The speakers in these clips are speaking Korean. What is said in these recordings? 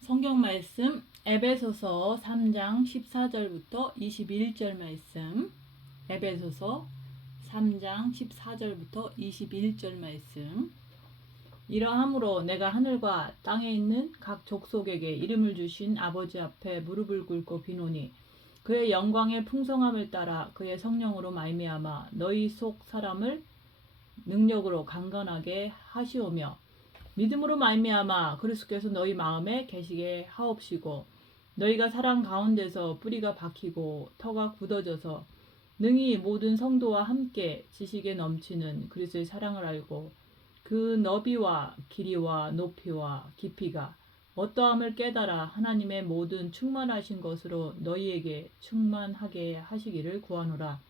성경 말씀 에베소서 3장 14절부터 21절 말씀. 에베소서 3장 14절부터 21절 말씀. 이러함으로 내가 하늘과 땅에 있는 각 족속에게 이름을 주신 아버지 앞에 무릎을 꿇고 비노니 그의 영광의 풍성함을 따라 그의 성령으로 말미암아 너희 속 사람을 능력으로 강건하게 하시오며 믿음으로 말미암아 그리스도께서 너희 마음에 계시게 하옵시고 너희가 사랑 가운데서 뿌리가 박히고 터가 굳어져서 능히 모든 성도와 함께 지식에 넘치는 그리스도의 사랑을 알고 그 너비와 길이와 높이와 깊이가 어떠함을 깨달아 하나님의 모든 충만하신 것으로 너희에게 충만하게 하시기를 구하노라.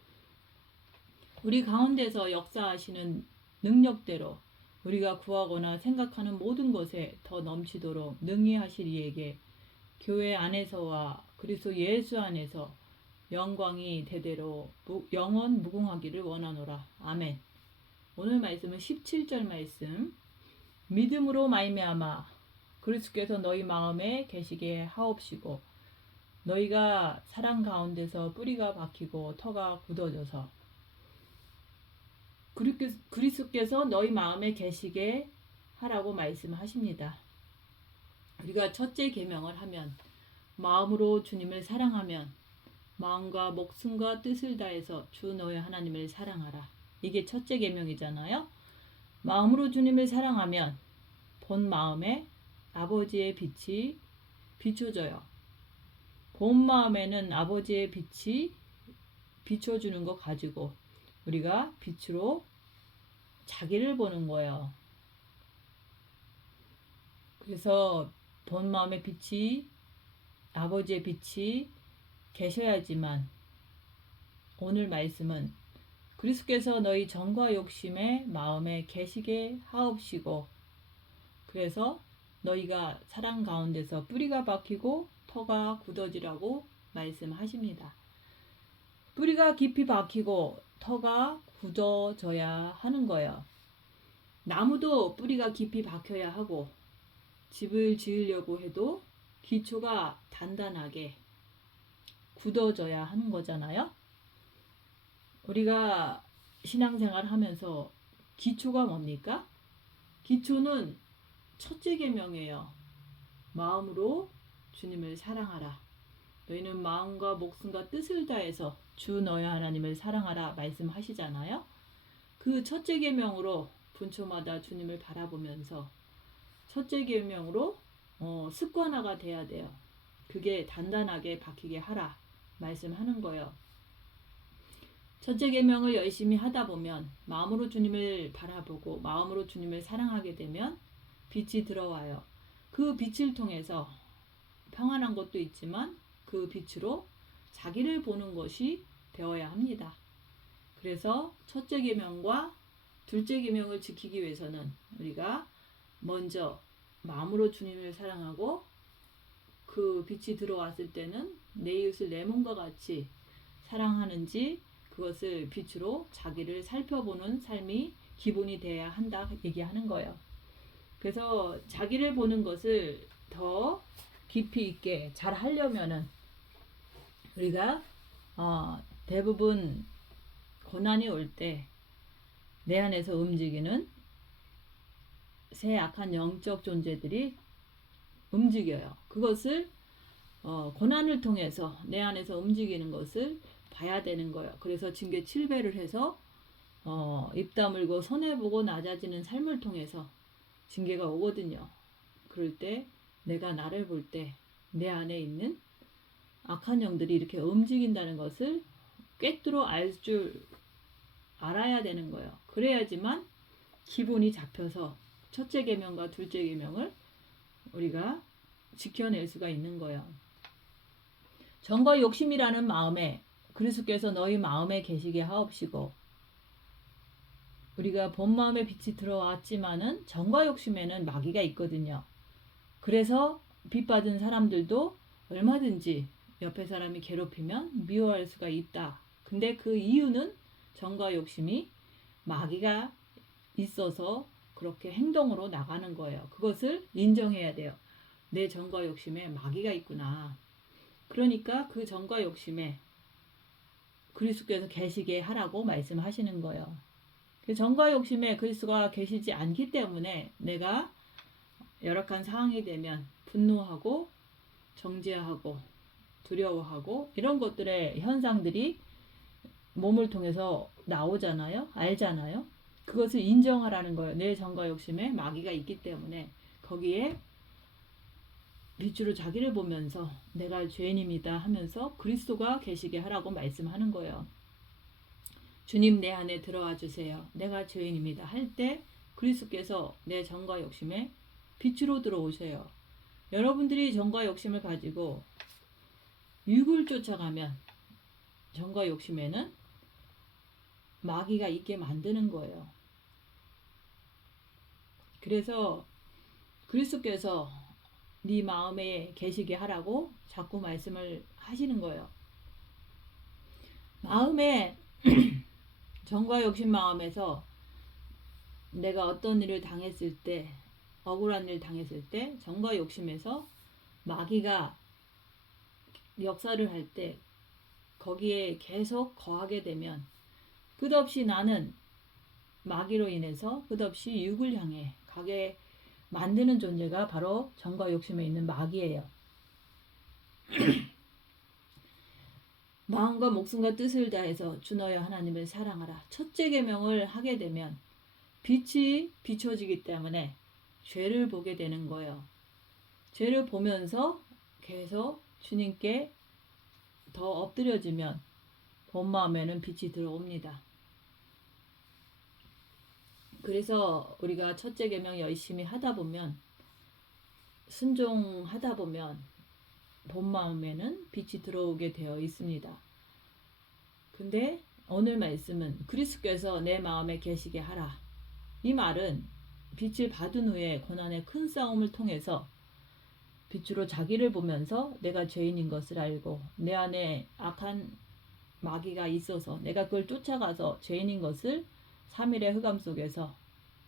우리 가운데서 역사하시는 능력대로 우리가 구하거나 생각하는 모든 것에 더 넘치도록 능히 하실 이에게 교회 안에서와 그리스도 예수 안에서 영광이 대대로 영원 무궁하기를 원하노라. 아멘. 오늘 말씀은 17절 말씀. 믿음으로 말미암아 그리스도께서 너희 마음에 계시게 하옵시고 너희가 사랑 가운데서 뿌리가 박히고 터가 굳어져서 그리스도께서 너희 마음에 계시게 하라고 말씀하십니다. 우리가 첫째 계명을 하면 마음으로 주님을 사랑하면 마음과 목숨과 뜻을 다해서 주 너의 하나님을 사랑하라. 이게 첫째 계명이잖아요. 마음으로 주님을 사랑하면 본 마음에 아버지의 빛이 비춰져요. 본 마음에는 아버지의 빛이 비춰주는 거 가지고 우리가 빛으로 자기를 보는 거예요. 그래서 본 마음의 빛이 아버지의 빛이 계셔야지만 오늘 말씀은 그리스도께서 너희 정과 욕심의 마음에 계시게 하옵시고 그래서 너희가 사랑 가운데서 뿌리가 박히고 터가 굳어지라고 말씀하십니다. 뿌리가 깊이 박히고 터가 굳어져야 하는 거예요. 나무도 뿌리가 깊이 박혀야 하고 집을 지으려고 해도 기초가 단단하게 굳어져야 하는 거잖아요. 우리가 신앙생활 하면서 기초가 뭡니까? 기초는 첫째 계명이에요. 마음으로 주님을 사랑하라. 너희는 마음과 목숨과 뜻을 다해서 주 너희 하나님을 사랑하라 말씀하시잖아요. 그 첫째 계명으로 분초마다 주님을 바라보면서 첫째 계명으로 습관화가 돼야 돼요. 그게 단단하게 박히게 하라 말씀하는 거예요. 첫째 계명을 열심히 하다 보면 마음으로 주님을 바라보고 마음으로 주님을 사랑하게 되면 빛이 들어와요. 그 빛을 통해서 평안한 것도 있지만 그 빛으로 자기를 보는 것이 되어야 합니다. 그래서 첫째 계명과 둘째 계명을 지키기 위해서는 우리가 먼저 마음으로 주님을 사랑하고 그 빛이 들어왔을 때는 내 이웃을 내 몸과 같이 사랑하는지 그것을 빛으로 자기를 살펴보는 삶이 기본이 돼야 한다 얘기하는 거예요. 그래서 자기를 보는 것을 더 깊이 있게 잘 하려면은 우리가 대부분 고난이 올 때 내 안에서 움직이는 새 악한 영적 존재들이 움직여요. 그것을 고난을 통해서 내 안에서 움직이는 것을 봐야 되는 거예요. 그래서 징계 7배를 해서 입 다물고 손해보고 낮아지는 삶을 통해서 징계가 오거든요. 그럴 때 내가 나를 볼 때 내 안에 있는 악한 영들이 이렇게 움직인다는 것을 꿰뚫어 알아야 되는 거예요. 그래야지만 기본이 잡혀서 첫째 계명과 둘째 계명을 우리가 지켜낼 수가 있는 거예요. 정과 욕심이라는 마음에 그리스도께서 너희 마음에 계시게 하옵시고 우리가 본 마음에 빛이 들어왔지만은 정과 욕심에는 마귀가 있거든요. 그래서 빛받은 사람들도 얼마든지 옆에 사람이 괴롭히면 미워할 수가 있다. 근데 그 이유는 정과 욕심이 마귀가 있어서 그렇게 행동으로 나가는 거예요. 그것을 인정해야 돼요. 내 정과 욕심에 마귀가 있구나. 그러니까 그 정과 욕심에 그리스도께서 계시게 하라고 말씀하시는 거예요. 그 정과 욕심에 그리스도가 계시지 않기 때문에 내가 열악한 상황이 되면 분노하고 정죄하고 두려워하고 이런 것들의 현상들이 몸을 통해서 나오잖아요. 알잖아요. 그것을 인정하라는 거예요. 내 정과 욕심에 마귀가 있기 때문에 거기에 빛으로 자기를 보면서 내가 죄인입니다 하면서 그리스도가 계시게 하라고 말씀하는 거예요. 주님 내 안에 들어와 주세요. 내가 죄인입니다 할 때 그리스도께서 내 정과 욕심에 빛으로 들어오세요. 여러분들이 정과 욕심을 가지고 육을 쫓아가면 정과 욕심에는 마귀가 있게 만드는 거예요. 그래서 그리스도께서 네 마음에 계시게 하라고 자꾸 말씀을 하시는 거예요. 마음에 정과 욕심 마음에서 내가 어떤 일을 당했을 때 억울한 일 당했을 때 정과 욕심에서 마귀가 역사를 할 때 거기에 계속 거하게 되면 끝없이 나는 마귀로 인해서 끝없이 육을 향해 가게 만드는 존재가 바로 정과 욕심에 있는 마귀예요. 마음과 목숨과 뜻을 다해서 주 너의 하나님을 사랑하라. 첫째 계명을 하게 되면 빛이 비춰지기 때문에 죄를 보게 되는 거예요. 죄를 보면서 계속 주님께 더 엎드려지면 본 마음에는 빛이 들어옵니다. 그래서 우리가 첫째 계명 열심히 하다 보면 순종하다 보면 본 마음에는 빛이 들어오게 되어 있습니다. 근데 오늘 말씀은 그리스도께서 내 마음에 계시게 하라. 이 말은 빛을 받은 후에 고난의 큰 싸움을 통해서 빛으로 자기를 보면서 내가 죄인인 것을 알고 내 안에 악한 마귀가 있어서 내가 그걸 쫓아가서 죄인인 것을 3일의 흑암 속에서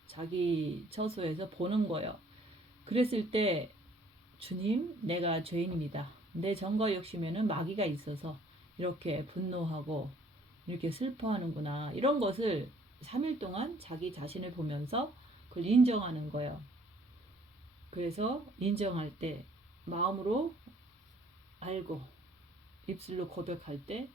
자기 처소에서 보는 거예요. 그랬을 때 주님 내가 죄인입니다. 내 정과 욕심에는 마귀가 있어서 이렇게 분노하고 이렇게 슬퍼하는구나. 이런 것을 3일 동안 자기 자신을 보면서 그걸 인정하는 거예요. 그래서 인정할 때 마음으로 알고 입술로 고백할 때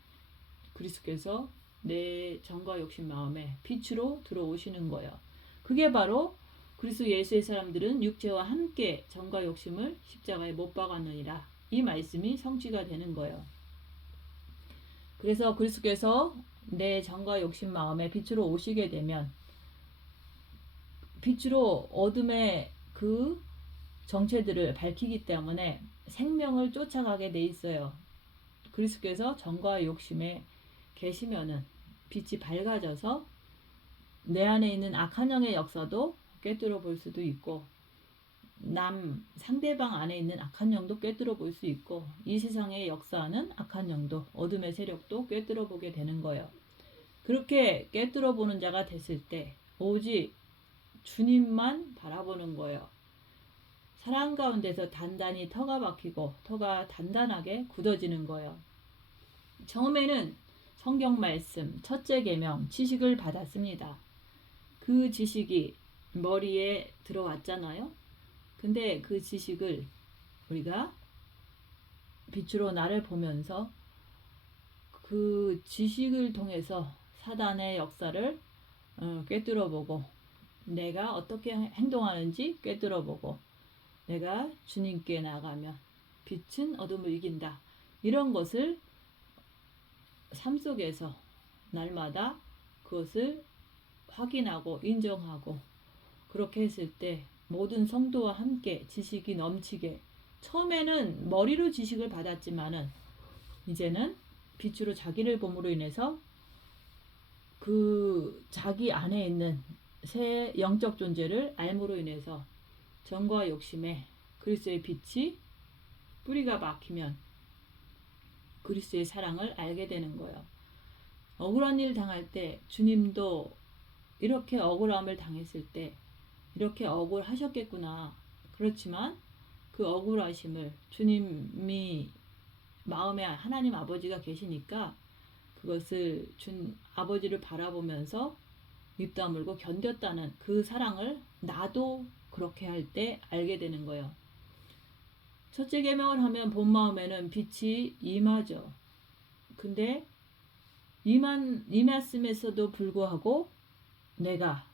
그리스도께서 내 정과 욕심 마음에 빛으로 들어오시는 거예요. 그게 바로 그리스도 예수의 사람들은 육체와 함께 정과 욕심을 십자가에 못 박았느니라. 이 말씀이 성취가 되는 거예요. 그래서 그리스도께서 내 정과 욕심 마음에 빛으로 오시게 되면 빛으로 어둠의 그 정체들을 밝히기 때문에 생명을 쫓아가게 돼 있어요. 그리스도께서 정과 욕심에 계시면은 빛이 밝아져서 내 안에 있는 악한 영의 역사도 꿰뚫어 볼 수도 있고 상대방 안에 있는 악한 영도 꿰뚫어 볼 수 있고 이 세상에 역사하는 악한 영도 어둠의 세력도 꿰뚫어 보게 되는 거예요. 그렇게 꿰뚫어 보는 자가 됐을 때 오직 주님만 바라보는 거예요. 사랑 가운데서 단단히 터가 박히고 터가 단단하게 굳어지는 거예요. 처음에는 성경 말씀 첫째 계명 지식을 받았습니다. 그 지식이 머리에 들어왔잖아요. 근데 그 지식을 우리가 빛으로 나를 보면서 그 지식을 통해서 사단의 역사를 꿰뚫어보고 내가 어떻게 행동하는지 꿰뚫어보고 내가 주님께 나가면 빛은 어둠을 이긴다. 이런 것을 삶 속에서 날마다 그것을 확인하고 인정하고 그렇게 했을 때 모든 성도와 함께 지식이 넘치게 처음에는 머리로 지식을 받았지만은 이제는 빛으로 자기를 봄으로 인해서 그 자기 안에 있는 새 영적 존재를 알므로 인해서 정과 욕심에 그리스도의 빛이 뿌리가 박히면 그리스도의 사랑을 알게 되는 거예요. 억울한 일 당할 때 주님도 이렇게 억울함을 당했을 때 이렇게 억울하셨겠구나. 그렇지만 그 억울하심을 주님이 마음에 하나님 아버지가 계시니까 그것을 아버지를 바라보면서 입 다물고 견뎠다는 그 사랑을 나도 그렇게 할 때 알게 되는 거예요. 첫째 계명을 하면 본 마음에는 빛이 임하죠. 근데 임했음에서도 불구하고 내가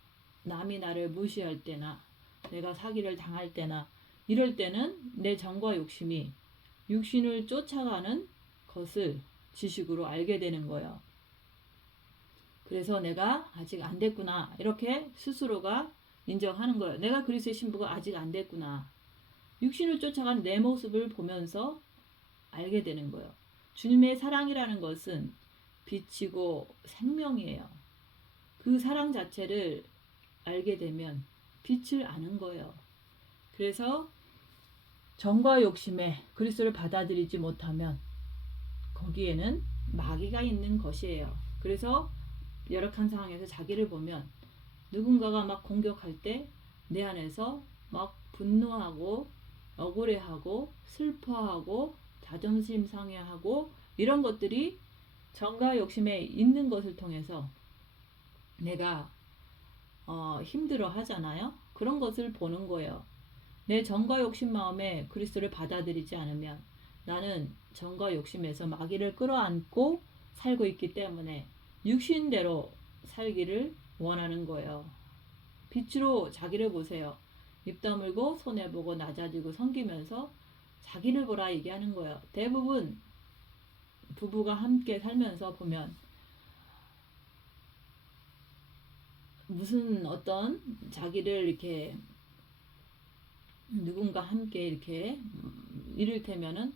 남이 나를 무시할 때나 내가 사기를 당할 때나 이럴 때는 내 정과 욕심이 육신을 쫓아가는 것을 지식으로 알게 되는 거예요. 그래서 내가 아직 안 됐구나 이렇게 스스로가 인정하는 거예요. 내가 그리스도의 신부가 아직 안 됐구나. 육신을 쫓아가는 내 모습을 보면서 알게 되는 거예요. 주님의 사랑이라는 것은 빛이고 생명이에요. 그 사랑 자체를 알게 되면 빛을 아는 거예요. 그래서 정과 욕심에 그리스도를 받아들이지 못하면 거기에는 마귀가 있는 것이에요. 그래서 열악한 상황에서 자기를 보면 누군가가 막 공격할 때 내 안에서 막 분노하고 억울해하고 슬퍼하고 자존심 상해하고 이런 것들이 정과 욕심에 있는 것을 통해서 내가 힘들어 하잖아요. 그런 것을 보는 거예요. 내 정과 욕심 마음에 그리스도를 받아들이지 않으면 나는 정과 욕심에서 마귀를 끌어안고 살고 있기 때문에 육신대로 살기를 원하는 거예요. 빛으로 자기를 보세요. 입 다물고 손해보고 낮아지고 섬기면서 자기를 보라 얘기하는 거예요. 대부분 부부가 함께 살면서 보면 무슨 어떤 자기를 이렇게 누군가 함께 이렇게 이를테면은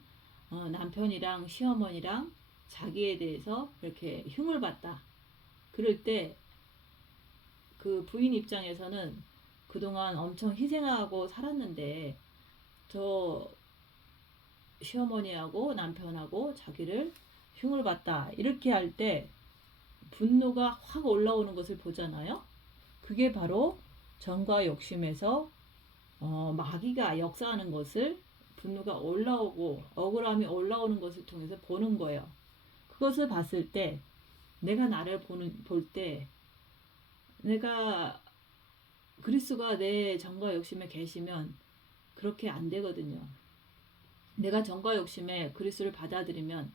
남편이랑 시어머니랑 자기에 대해서 이렇게 흉을 봤다. 그럴 때 그 부인 입장에서는 그동안 엄청 희생하고 살았는데 저 시어머니하고 남편하고 자기를 흉을 봤다. 이렇게 할 때 분노가 확 올라오는 것을 보잖아요. 그게 바로 정과 욕심에서 마귀가 역사하는 것을 분노가 올라오고 억울함이 올라오는 것을 통해서 보는 거예요. 그것을 봤을 때 내가 나를 볼 때 내가 그리스도가 내 정과 욕심에 계시면 그렇게 안 되거든요. 내가 정과 욕심에 그리스도를 받아들이면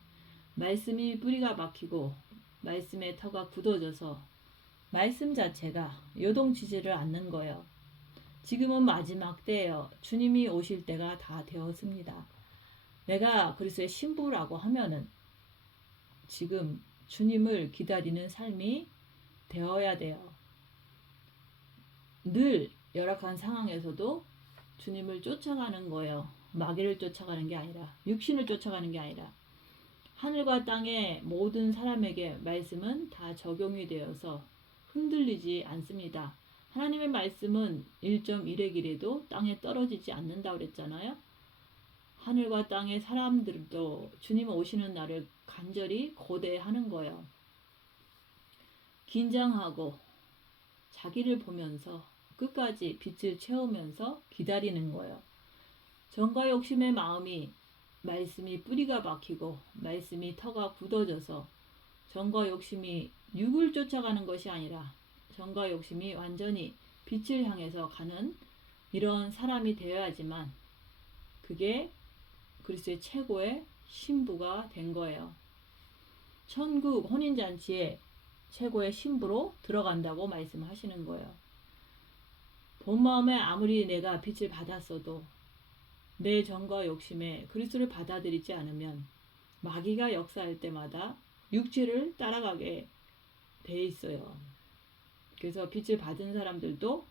말씀이 뿌리가 막히고 말씀의 터가 굳어져서 말씀 자체가 요동치지를 않는 거예요. 지금은 마지막 때예요. 주님이 오실 때가 다 되었습니다. 내가 그리스도의 신부라고 하면은 지금 주님을 기다리는 삶이 되어야 돼요. 늘 열악한 상황에서도 주님을 쫓아가는 거예요. 마귀를 쫓아가는 게 아니라 육신을 쫓아가는 게 아니라 하늘과 땅의 모든 사람에게 말씀은 다 적용이 되어서 흔들리지 않습니다. 하나님의 말씀은 1.1의 길에도 땅에 떨어지지 않는다고 그랬잖아요. 하늘과 땅의 사람들도 주님 오시는 날을 간절히 고대하는 거예요. 긴장하고 자기를 보면서 끝까지 빛을 채우면서 기다리는 거예요. 정과 욕심의 마음이 말씀이 뿌리가 박히고 말씀이 터가 굳어져서 정과 욕심이 육을 쫓아가는 것이 아니라 정과 욕심이 완전히 빛을 향해서 가는 이런 사람이 되어야지만 그게 그리스도의 최고의 신부가 된 거예요. 천국 혼인잔치에 최고의 신부로 들어간다고 말씀하시는 거예요. 본 마음에 아무리 내가 빛을 받았어도 내 정과 욕심에 그리스도를 받아들이지 않으면 마귀가 역사할 때마다 육체를 따라가게 돼 있어요. 그래서 빛을 받은 사람들도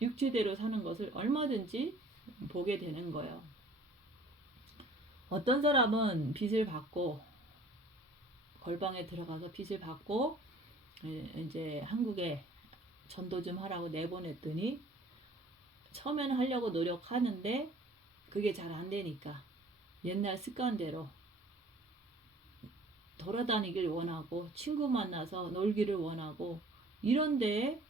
육체대로 사는 것을 얼마든지 보게 되는 거예요. 어떤 사람은 빛을 받고 걸방에 들어가서 빛을 받고 이제 한국에 전도 좀 하라고 내보냈더니 처음에는 하려고 노력하는데 그게 잘 안 되니까 옛날 습관대로 돌아다니길 원하고 친구 만나서 놀기를 원하고 이런 데에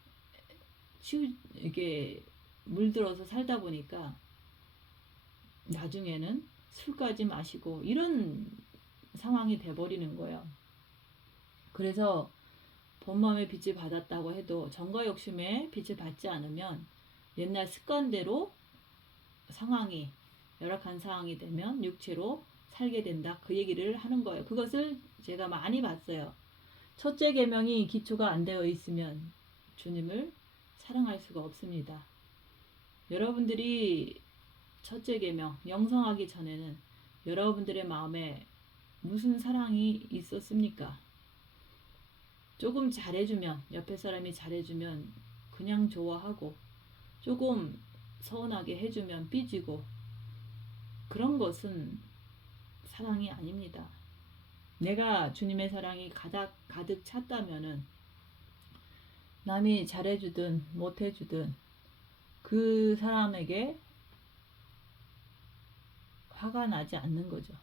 이게 물들어서 살다 보니까 나중에는 술까지 마시고 이런 상황이 돼버리는 거예요. 그래서 본 마음의 빛을 받았다고 해도 정과 욕심의 빛을 받지 않으면 옛날 습관대로 상황이 열악한 상황이 되면 육체로 살게 된다. 그 얘기를 하는 거예요. 그것을 제가 많이 봤어요. 첫째 계명이 기초가 안 되어 있으면 주님을 사랑할 수가 없습니다. 여러분들이 첫째 계명 영성하기 전에는 여러분들의 마음에 무슨 사랑이 있었습니까? 조금 잘해주면, 옆에 사람이 잘해주면 그냥 좋아하고, 조금 서운하게 해주면 삐지고, 그런 것은 사랑이 아닙니다. 내가 주님의 사랑이 가득 찼다면은 남이 잘해주든 못해주든 그 사람에게 화가 나지 않는 거죠.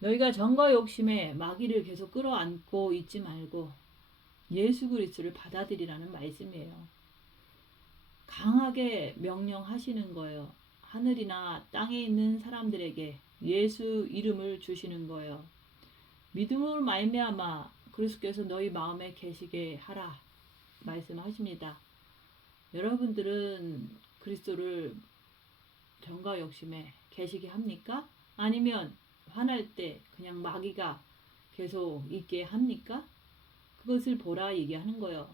너희가 정과 욕심에 마귀를 계속 끌어안고 있지 말고 예수 그리스도를 받아들이라는 말씀이에요. 강하게 명령하시는 거예요. 하늘이나 땅에 있는 사람들에게 예수 이름을 주시는 거예요. 믿음으로 말미암아 그리스도께서 너희 마음에 계시게 하라 말씀하십니다. 여러분들은 그리스도를 정과 욕심에 계시게 합니까? 아니면 화날 때 그냥 마귀가 계속 있게 합니까? 그것을 보라 얘기하는 거예요.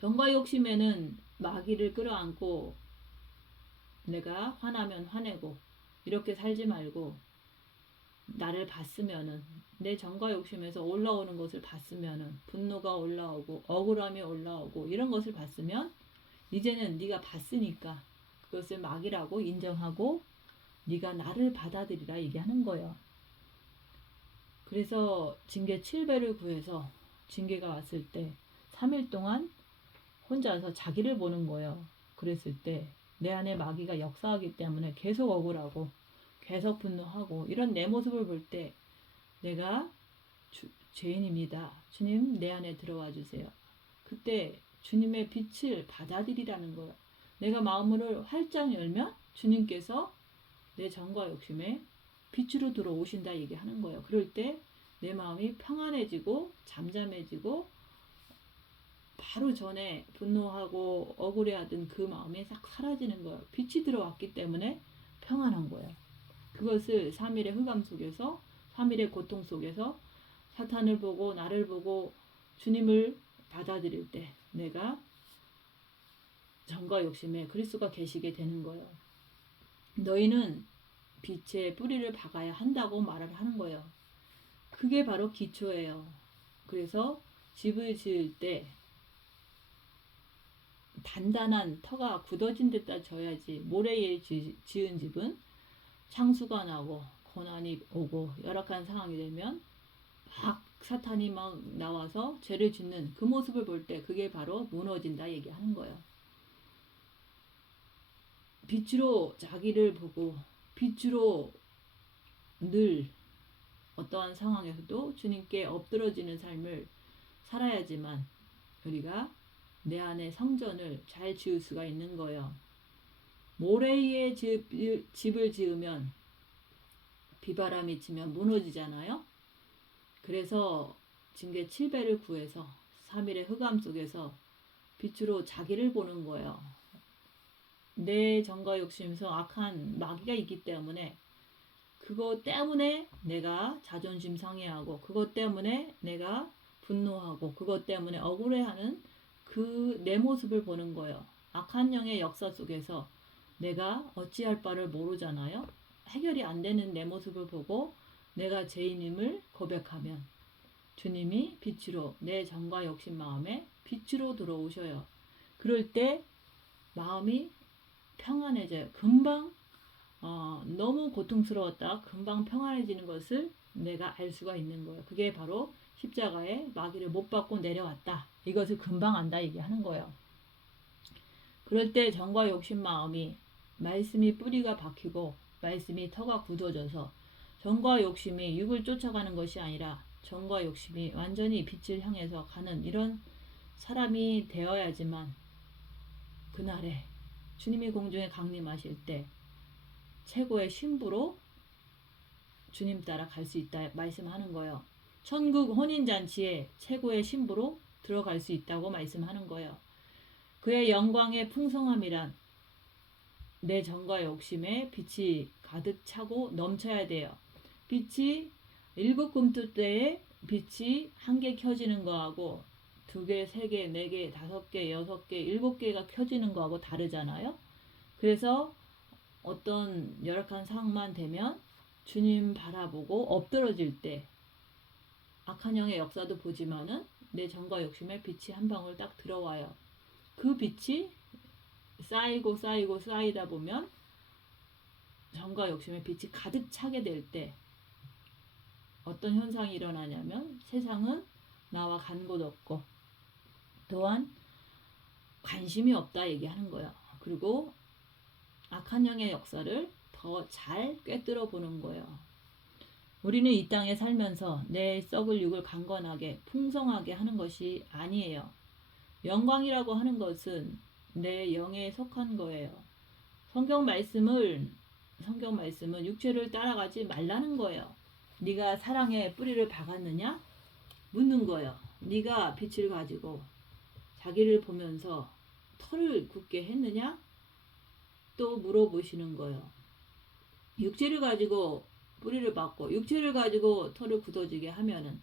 정과 욕심에는 마귀를 끌어안고 내가 화나면 화내고 이렇게 살지 말고 나를 봤으면은 내 정과 욕심에서 올라오는 것을 봤으면은 분노가 올라오고 억울함이 올라오고 이런 것을 봤으면 이제는 네가 봤으니까 그것을 마귀라고 인정하고 네가 나를 받아들이라 얘기하는 거예요. 그래서 징계 7배를 구해서 징계가 왔을 때 3일 동안 혼자서 자기를 보는 거예요. 그랬을 때 내 안에 마귀가 역사하기 때문에 계속 억울하고 계속 분노하고 이런 내 모습을 볼 때 내가 죄인입니다. 주님 내 안에 들어와 주세요. 그때 주님의 빛을 받아들이라는 거예요. 내가 마음을 활짝 열면 주님께서 내 정과 욕심에 빛으로 들어오신다 얘기하는 거예요. 그럴 때 내 마음이 평안해지고 잠잠해지고 바로 전에 분노하고 억울해하던 그 마음이 싹 사라지는 거예요. 빛이 들어왔기 때문에 평안한 거예요. 그것을 3일의 흑암 속에서 3일의 고통 속에서 사탄을 보고 나를 보고 주님을 받아들일 때 내가 정과 욕심에 그리스도가 계시게 되는 거예요. 너희는 빛의 뿌리를 박아야 한다고 말을 하는 거예요. 그게 바로 기초예요. 그래서 집을 지을 때 단단한 터가 굳어진 데다 져야지. 모래에 지은 집은 창수가 나고 고난이 오고 열악한 상황이 되면 막 사탄이 막 나와서 죄를 짓는 그 모습을 볼 때 그게 바로 무너진다 얘기하는 거예요. 빛으로 자기를 보고 빛으로 늘 어떠한 상황에서도 주님께 엎드러지는 삶을 살아야지만 우리가 내 안에 성전을 잘 지을 수가 있는 거예요. 모래 위에 집을 지으면 비바람이 치면 무너지잖아요. 그래서 징계 7배를 구해서 3일의 흑암 속에서 빛으로 자기를 보는 거예요. 내 정과 욕심에서 악한 마귀가 있기 때문에 그것 때문에 내가 자존심 상해하고 그것 때문에 내가 분노하고 그것 때문에 억울해하는 그 내 모습을 보는 거예요. 악한 영의 역사 속에서 내가 어찌할 바를 모르잖아요. 해결이 안 되는 내 모습을 보고 내가 죄인임을 고백하면 주님이 빛으로 내 정과 욕심 마음에 빛으로 들어오셔요. 그럴 때 마음이 평안해져요. 금방 너무 고통스러웠다 금방 평안해지는 것을 내가 알 수가 있는 거예요. 그게 바로 십자가에 마귀를 못 받고 내려왔다. 이것을 금방 안다 얘기하는 거예요. 그럴 때 정과 욕심 마음이 말씀이 뿌리가 박히고 말씀이 터가 굳어져서 정과 욕심이 육을 쫓아가는 것이 아니라 정과 욕심이 완전히 빛을 향해서 가는 이런 사람이 되어야지만 그날에 주님이 공중에 강림하실 때 최고의 신부로 주님 따라 갈 수 있다 말씀하는 거예요. 천국 혼인잔치에 최고의 신부로 들어갈 수 있다고 말씀하는 거예요. 그의 영광의 풍성함이란 내 정과 욕심에 빛이 가득 차고 넘쳐야 돼요. 빛이 7금토대에 빛이 한 개 켜지는 거하고 2개, 3개, 4개, 5개, 6개, 7개가 켜지는 거하고 다르잖아요. 그래서 어떤 열악한 상황만 되면 주님 바라보고 엎드러질 때 악한 영의 역사도 보지만은 내 정과 욕심에 빛이 한 방울 딱 들어와요. 그 빛이 쌓이고 쌓이고 쌓이다 보면 정과 욕심에 빛이 가득 차게 될 때 어떤 현상이 일어나냐면 세상은 나와 간 곳 없고 또한 관심이 없다 얘기하는 거예요. 그리고 악한 영의 역사를 더 잘 꿰뚫어 보는 거예요. 우리는 이 땅에 살면서 내 썩을 육을 강건하게 풍성하게 하는 것이 아니에요. 영광이라고 하는 것은 내 영에 속한 거예요. 성경 말씀은 육체를 따라가지 말라는 거예요. 네가 사랑의 뿌리를 박았느냐? 묻는 거예요. 네가 빛을 가지고 자기를 보면서 털을 굳게 했느냐? 또 물어보시는 거예요. 육체를 가지고 뿌리를 박고 육체를 가지고 털을 굳어지게 하면은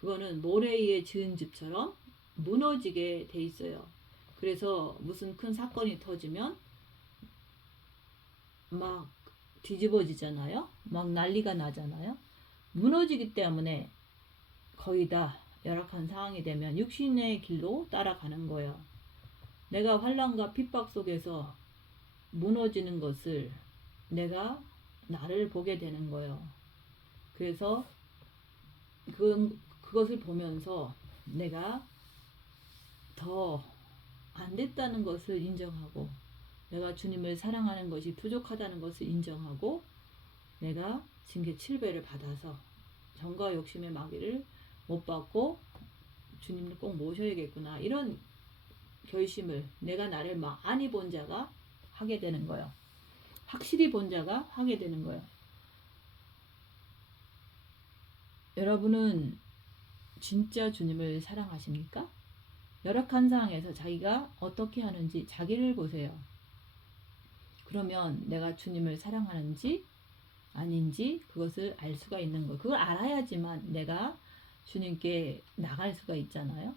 그거는 모래 위에 지은 집처럼 무너지게 돼 있어요. 그래서 무슨 큰 사건이 터지면 막 뒤집어지잖아요. 막 난리가 나잖아요. 무너지기 때문에 거의 다 열악한 상황이 되면 육신의 길로 따라가는 거예요. 내가 환난과 핍박 속에서 무너지는 것을 내가 나를 보게 되는 거예요. 그래서 그것을 보면서 내가 더 안 됐다는 것을 인정하고 내가 주님을 사랑하는 것이 부족하다는 것을 인정하고 내가 징계 7배를 받아서 정과 욕심의 마귀를 못 받고 주님을 꼭 모셔야겠구나 이런 결심을 내가 나를 많이 본 자가 하게 되는 거예요. 확실히 본 자가 하게 되는 거예요. 여러분은 진짜 주님을 사랑하십니까? 열악한 상황에서 자기가 어떻게 하는지 자기를 보세요. 그러면 내가 주님을 사랑하는지 아닌지 그것을 알 수가 있는 거예요. 그걸 알아야지만 내가 주님께 나갈 수가 있잖아요.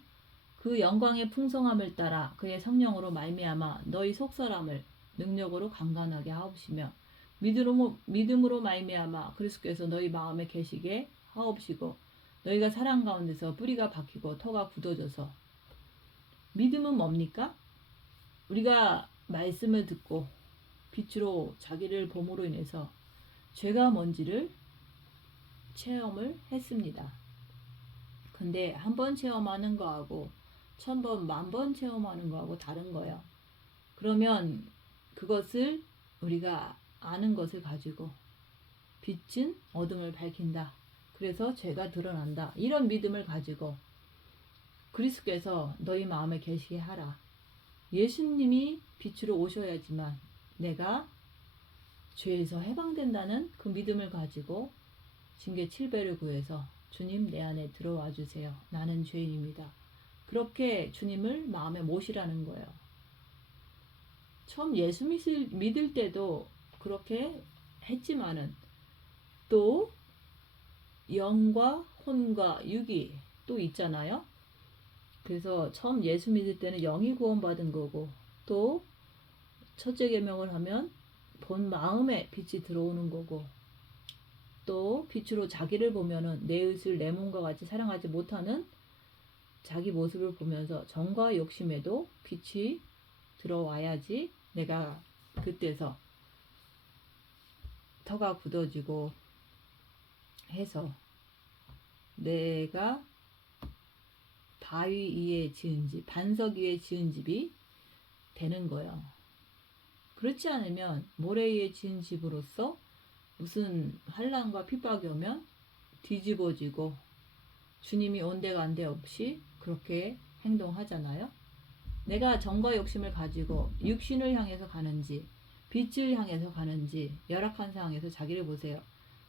그 영광의 풍성함을 따라 그의 성령으로 말미암아 너희 속사람을 능력으로 강건하게 하옵시며 믿음으로 말미암아 그리스도께서 너희 마음에 계시게 하옵시고 너희가 사랑 가운데서 뿌리가 박히고 터가 굳어져서 믿음은 뭡니까? 우리가 말씀을 듣고 빛으로 자기를 봄으로 인해서 죄가 뭔지를 체험을 했습니다. 근데 한 번 체험하는 거하고 1000번, 10,000번 체험하는 거하고 다른 거예요. 그러면 그것을 우리가 아는 것을 가지고 빛은 어둠을 밝힌다. 그래서 죄가 드러난다. 이런 믿음을 가지고 그리스도께서 너희 마음에 계시게 하라. 예수님이 빛으로 오셔야지만 내가 죄에서 해방된다는 그 믿음을 가지고 징계 7배를 구해서 주님 내 안에 들어와 주세요. 나는 죄인입니다. 그렇게 주님을 마음에 모시라는 거예요. 처음 예수 믿을 때도 그렇게 했지만은 또 영과 혼과 육이 또 있잖아요. 그래서 처음 예수 믿을 때는 영이 구원받은 거고 또 첫째 계명을 하면 본 마음에 빛이 들어오는 거고 또 빛으로 자기를 보면은 내 의를 내 몸과 같이 사랑하지 못하는 자기 모습을 보면서 정과 욕심에도 빛이 들어와야지 내가 그때서 터가 굳어지고 해서 내가 바위 위에 지은 집, 반석 위에 지은 집이 되는 거예요. 그렇지 않으면 모래 위에 지은 집으로서 무슨 환난과 핍박이 오면 뒤집어지고 주님이 온데간데 없이 그렇게 행동하잖아요. 내가 정과 욕심을 가지고 육신을 향해서 가는지 빛을 향해서 가는지 열악한 상황에서 자기를 보세요.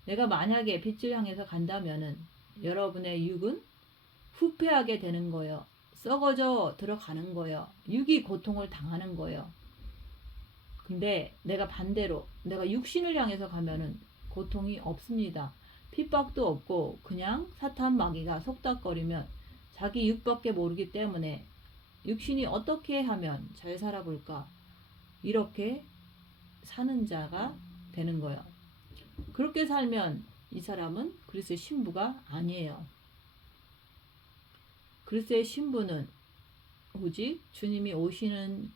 내가 만약에 빛을 향해서 간다면은 여러분의 육은 후패하게 되는 거예요. 썩어져 들어가는 거예요. 육이 고통을 당하는 거예요. 근데 내가 반대로 내가 육신을 향해서 가면은 고통이 없습니다. 핍박도 없고 그냥 사탄 마귀가 속닥거리면 자기 육밖에 모르기 때문에 육신이 어떻게 하면 잘 살아볼까 이렇게 사는 자가 되는 거예요. 그렇게 살면 이 사람은 그리스도의 신부가 아니에요. 그리스도의 신부는 오직 주님이 오시는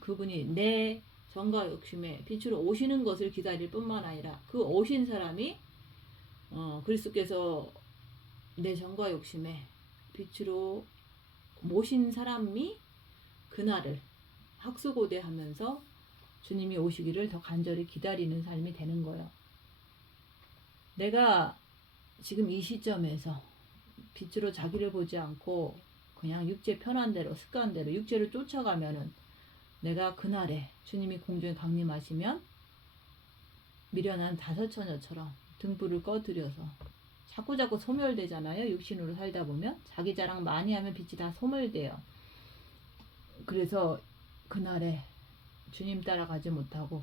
그분이 내 정과 욕심에 빛으로 오시는 것을 기다릴 뿐만 아니라 그 오신 사람이 그리스도께서 내 정과 욕심에 빛으로 모신 사람이 그날을 학수고대하면서 주님이 오시기를 더 간절히 기다리는 삶이 되는 거예요. 내가 지금 이 시점에서 빛으로 자기를 보지 않고 그냥 육체 편한 대로 습관대로 육체를 쫓아가면은 내가 그날에 주님이 공중에 강림하시면 미련한 다섯 처녀처럼 등불을 꺼뜨려서 자꾸자꾸 소멸되잖아요. 육신으로 살다 보면 자기 자랑 많이 하면 빛이 다 소멸돼요. 그래서 그날에 주님 따라가지 못하고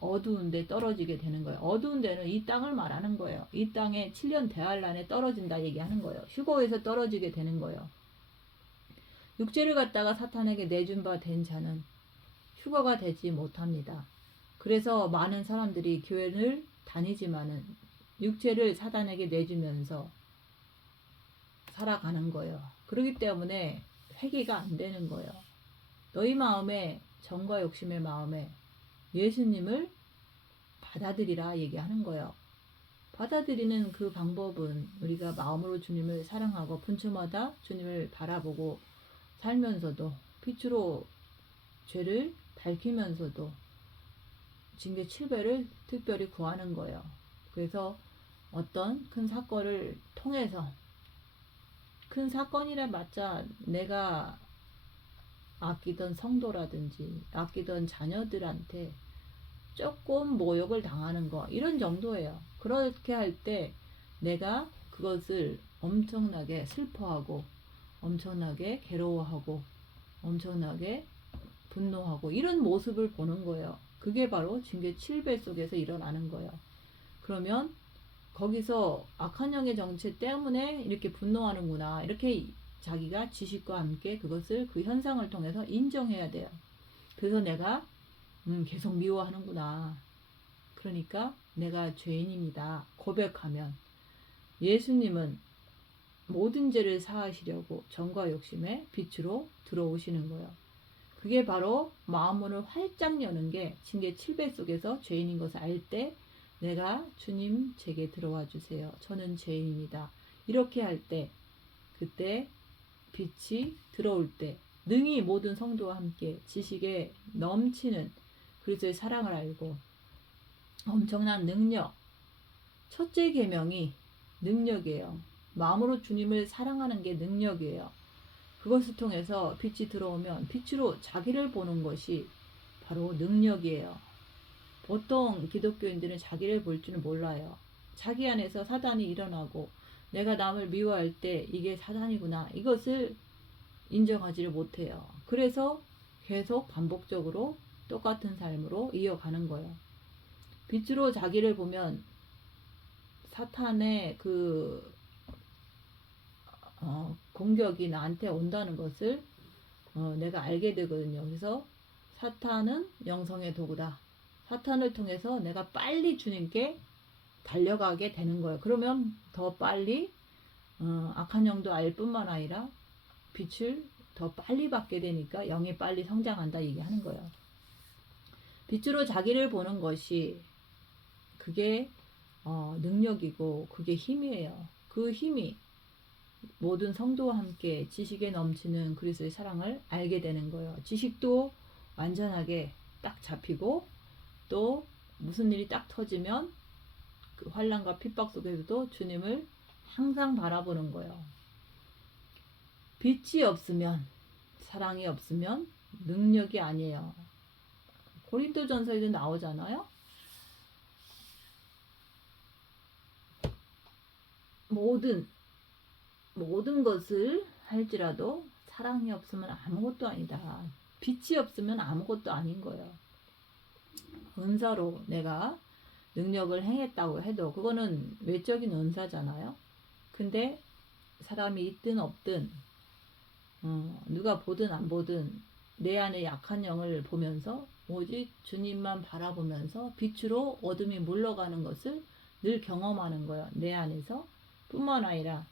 어두운 데 떨어지게 되는 거예요. 어두운 데는 이 땅을 말하는 거예요. 이 땅에 7년 대환란에 떨어진다 얘기하는 거예요. 휴거에서 떨어지게 되는 거예요. 육체를 갖다가 사탄에게 내준 바 된 자는 휴거가 되지 못합니다. 그래서 많은 사람들이 교회를 다니지만은 육체를 사탄에게 내주면서 살아가는 거예요. 그렇기 때문에 회개가 안 되는 거예요. 너희 마음에 정과 욕심의 마음에 예수님을 받아들이라 얘기하는 거예요. 받아들이는 그 방법은 우리가 마음으로 주님을 사랑하고 분초마다 주님을 바라보고 살면서도 빛으로 죄를 밝히면서도 징계 7배를 특별히 구하는 거예요. 그래서 어떤 큰 사건을 통해서 큰 사건이라 맞자 내가 아끼던 성도라든지 아끼던 자녀들한테 조금 모욕을 당하는 거 이런 정도예요. 그렇게 할 때 내가 그것을 엄청나게 슬퍼하고 엄청나게 괴로워하고 엄청나게 분노하고 이런 모습을 보는 거예요. 그게 바로 징계 7배 속에서 일어나는 거예요. 그러면 거기서 악한 영의 정체 때문에 이렇게 분노하는구나 이렇게 자기가 지식과 함께 그것을 그 현상을 통해서 인정해야 돼요. 그래서 내가 계속 미워하는구나. 그러니까 내가 죄인입니다. 고백하면 예수님은 모든 죄를 사하시려고 정과 욕심의 빛으로 들어오시는 거예요. 그게 바로 마음문을 활짝 여는 게 징계 7배 속에서 죄인인 것을 알 때 내가 주님 제게 들어와 주세요. 저는 죄인입니다. 이렇게 할 때 그때 빛이 들어올 때 능히 모든 성도와 함께 지식에 넘치는 그리스도의 사랑을 알고 엄청난 능력 첫째 계명이 능력이에요. 마음으로 주님을 사랑하는 게 능력이에요. 그것을 통해서 빛이 들어오면 빛으로 자기를 보는 것이 바로 능력이에요. 보통 기독교인들은 자기를 볼 줄은 몰라요. 자기 안에서 사단이 일어나고 내가 남을 미워할 때 이게 사단이구나 이것을 인정하지를 못해요. 그래서 계속 반복적으로 똑같은 삶으로 이어가는 거예요. 빛으로 자기를 보면 사탄의 그 공격이 나한테 온다는 것을 내가 알게 되거든요. 그래서 사탄은 영성의 도구다. 사탄을 통해서 내가 빨리 주님께 달려가게 되는 거예요. 그러면 더 빨리 악한 영도 알 뿐만 아니라 빛을 더 빨리 받게 되니까 영이 빨리 성장한다 얘기하는 거예요. 빛으로 자기를 보는 것이 그게 능력이고 그게 힘이에요. 그 힘이 모든 성도와 함께 지식에 넘치는 그리스도의 사랑을 알게 되는 거예요. 지식도 완전하게 딱 잡히고 또 무슨 일이 딱 터지면 그 환난과 핍박 속에서도 주님을 항상 바라보는 거예요. 빛이 없으면 사랑이 없으면 능력이 아니에요. 고린도전서에도 나오잖아요. 모든 것을 할지라도 사랑이 없으면 아무것도 아니다. 빛이 없으면 아무것도 아닌 거예요. 은사로 내가 능력을 행했다고 해도 그거는 외적인 은사잖아요. 근데 사람이 있든 없든 누가 보든 안 보든 내 안에 약한 영을 보면서 오직 주님만 바라보면서 빛으로 어둠이 물러가는 것을 늘 경험하는 거예요. 내 안에서 뿐만 아니라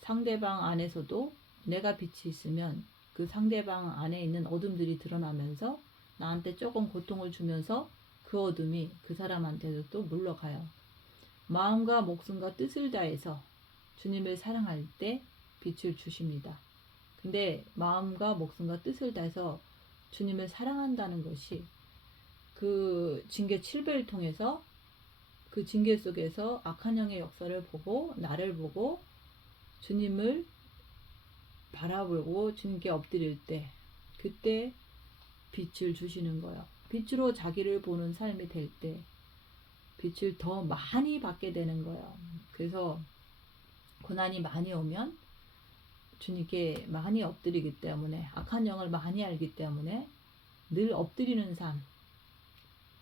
상대방 안에서도 내가 빛이 있으면 그 상대방 안에 있는 어둠들이 드러나면서 나한테 조금 고통을 주면서 그 어둠이 그 사람한테도 또 물러가요. 마음과 목숨과 뜻을 다해서 주님을 사랑할 때 빛을 주십니다. 근데 마음과 목숨과 뜻을 다해서 주님을 사랑한다는 것이 그 징계 7배를 통해서 그 징계 속에서 악한 영의 역사를 보고 나를 보고 주님을 바라보고 주님께 엎드릴 때 그때 빛을 주시는 거예요. 빛으로 자기를 보는 삶이 될 때 빛을 더 많이 받게 되는 거예요. 그래서 고난이 많이 오면 주님께 많이 엎드리기 때문에 악한 영을 많이 알기 때문에 늘 엎드리는 삶,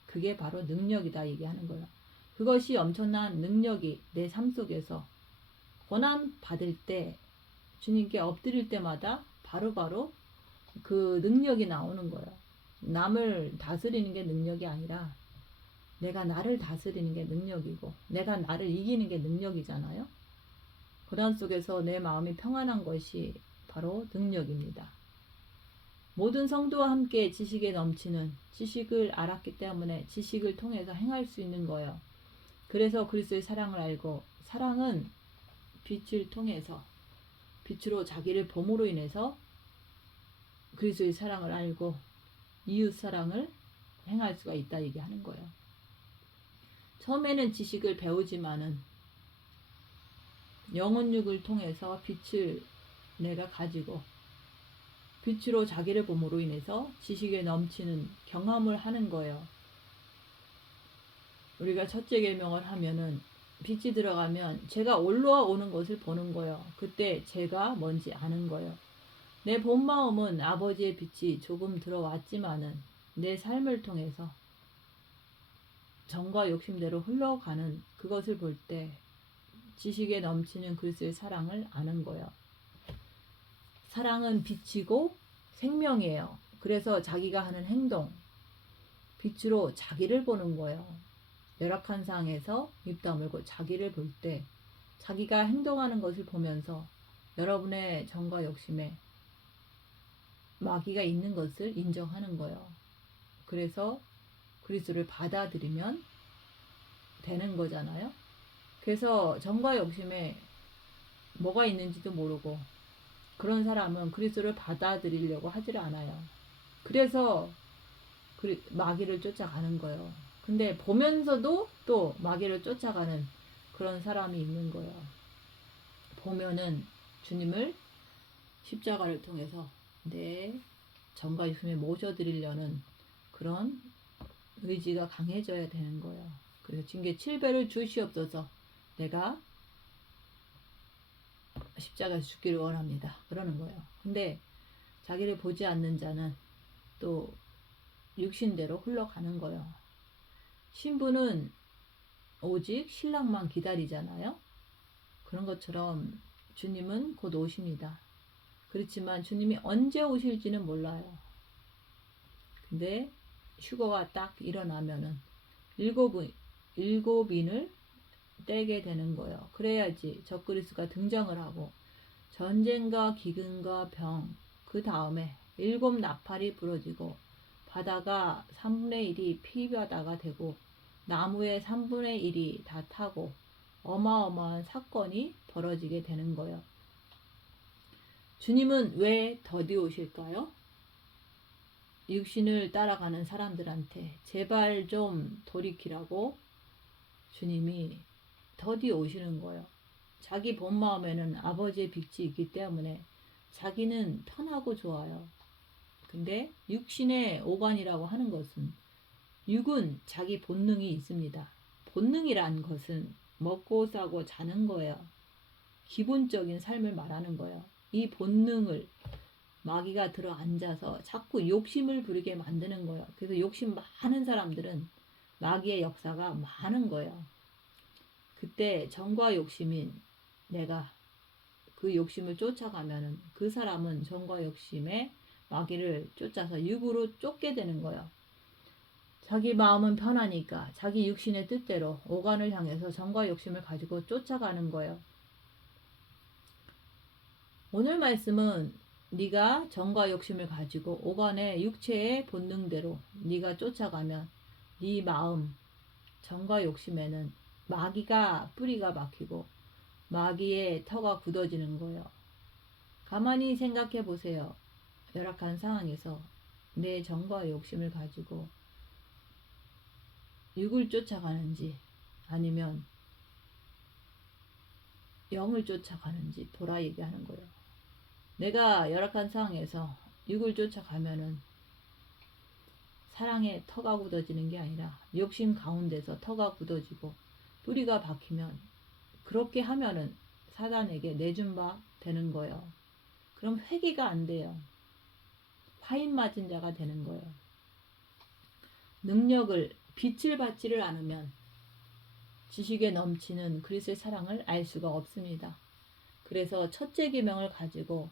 그게 바로 능력이다 얘기하는 거예요. 그것이 엄청난 능력이 내 삶 속에서 고난 받을 때 주님께 엎드릴 때마다 바로바로 그 능력이 나오는 거예요. 남을 다스리는 게 능력이 아니라 내가 나를 다스리는 게 능력이고 내가 나를 이기는 게 능력이잖아요. 고난 속에서 내 마음이 평안한 것이 바로 능력입니다. 모든 성도와 함께 지식에 넘치는 지식을 알았기 때문에 지식을 통해서 행할 수 있는 거예요. 그래서 그리스도의 사랑을 알고 사랑은 빛을 통해서 빛으로 자기를 봄으로 인해서 그리스도의 사랑을 알고 이웃 사랑을 행할 수가 있다 얘기하는 거예요. 처음에는 지식을 배우지만은 영혼육을 통해서 빛을 내가 가지고 빛으로 자기를 봄으로 인해서 지식에 넘치는 경험을 하는 거예요. 우리가 첫째 계명을 하면은 빛이 들어가면 제가 올라오는 것을 보는 거예요. 그때 제가 뭔지 아는 거예요. 내 본 마음은 아버지의 빛이 조금 들어왔지만은 내 삶을 통해서 정과 욕심대로 흘러가는 그것을 볼 때 지식에 넘치는 그리스도의 사랑을 아는 거예요. 사랑은 빛이고 생명이에요. 그래서 자기가 하는 행동, 빛으로 자기를 보는 거예요. 열악한 상황에서 입 다물고 자기를 볼 때 자기가 행동하는 것을 보면서 여러분의 정과 욕심에 마귀가 있는 것을 인정하는 거예요. 그래서 그리스도를 받아들이면 되는 거잖아요. 그래서 정과 욕심에 뭐가 있는지도 모르고 그런 사람은 그리스도를 받아들이려고 하질 않아요. 그래서 마귀를 쫓아가는 거예요. 근데 보면서도 또 마귀를 쫓아가는 그런 사람이 있는 거예요. 보면은 주님을 십자가를 통해서 내 정과 욕심에 모셔드리려는 그런 의지가 강해져야 되는 거예요. 그래서 징계 7배를 주시옵소서 내가 십자가에서 죽기를 원합니다. 그러는 거예요. 근데 자기를 보지 않는 자는 또 육신대로 흘러가는 거예요. 신부는 오직 신랑만 기다리잖아요. 그런 것처럼 주님은 곧 오십니다. 그렇지만 주님이 언제 오실지는 몰라요. 근데 휴거가 딱 일어나면은 일곱인을 떼게 되는 거예요. 그래야지 적그리스도가 등장을 하고 전쟁과 기근과 병, 그 다음에 7 나팔이 부러지고 바다가 3분의 1이 피바다가 되고 나무의 3분의 1이 다 타고 어마어마한 사건이 벌어지게 되는 거예요. 주님은 왜 더디 오실까요? 육신을 따라가는 사람들한테 제발 좀 돌이키라고 주님이 더디 오시는 거예요. 자기 본 마음에는 아버지의 빛이 있기 때문에 자기는 편하고 좋아요. 근데 육신의 오간이라고 하는 것은 육은 자기 본능이 있습니다. 본능이란 것은 먹고 싸고 자는 거예요. 기본적인 삶을 말하는 거예요. 이 본능을 마귀가 들어 앉아서 자꾸 욕심을 부리게 만드는 거예요. 그래서 욕심 많은 사람들은 마귀의 역사가 많은 거예요. 그때 정과 욕심인 내가 그 욕심을 쫓아가면은 그 사람은 정과 욕심에 마귀를 쫓아서 육으로 쫓게 되는 거예요. 자기 마음은 편하니까 자기 육신의 뜻대로 오간을 향해서 정과 욕심을 가지고 쫓아가는 거예요. 오늘 말씀은 네가 정과 욕심을 가지고 오간의 육체의 본능대로 네가 쫓아가면 네 마음 정과 욕심에는 마귀가 뿌리가 박히고 마귀의 터가 굳어지는 거예요. 가만히 생각해 보세요. 열악한 상황에서 내 정과 욕심을 가지고 육을 쫓아가는지 아니면 영을 쫓아가는지 보라 얘기하는 거예요. 내가 열악한 상황에서 육을 쫓아가면은 사랑의 터가 굳어지는 게 아니라 욕심 가운데서 터가 굳어지고 뿌리가 박히면 그렇게 하면은 사단에게 내준 바 되는 거예요. 그럼 회개가 안 돼요. 화인 맞은 자가 되는 거예요. 능력을 빛을 받지를 않으면 지식에 넘치는 그리스도의 사랑을 알 수가 없습니다. 그래서 첫째 계명을 가지고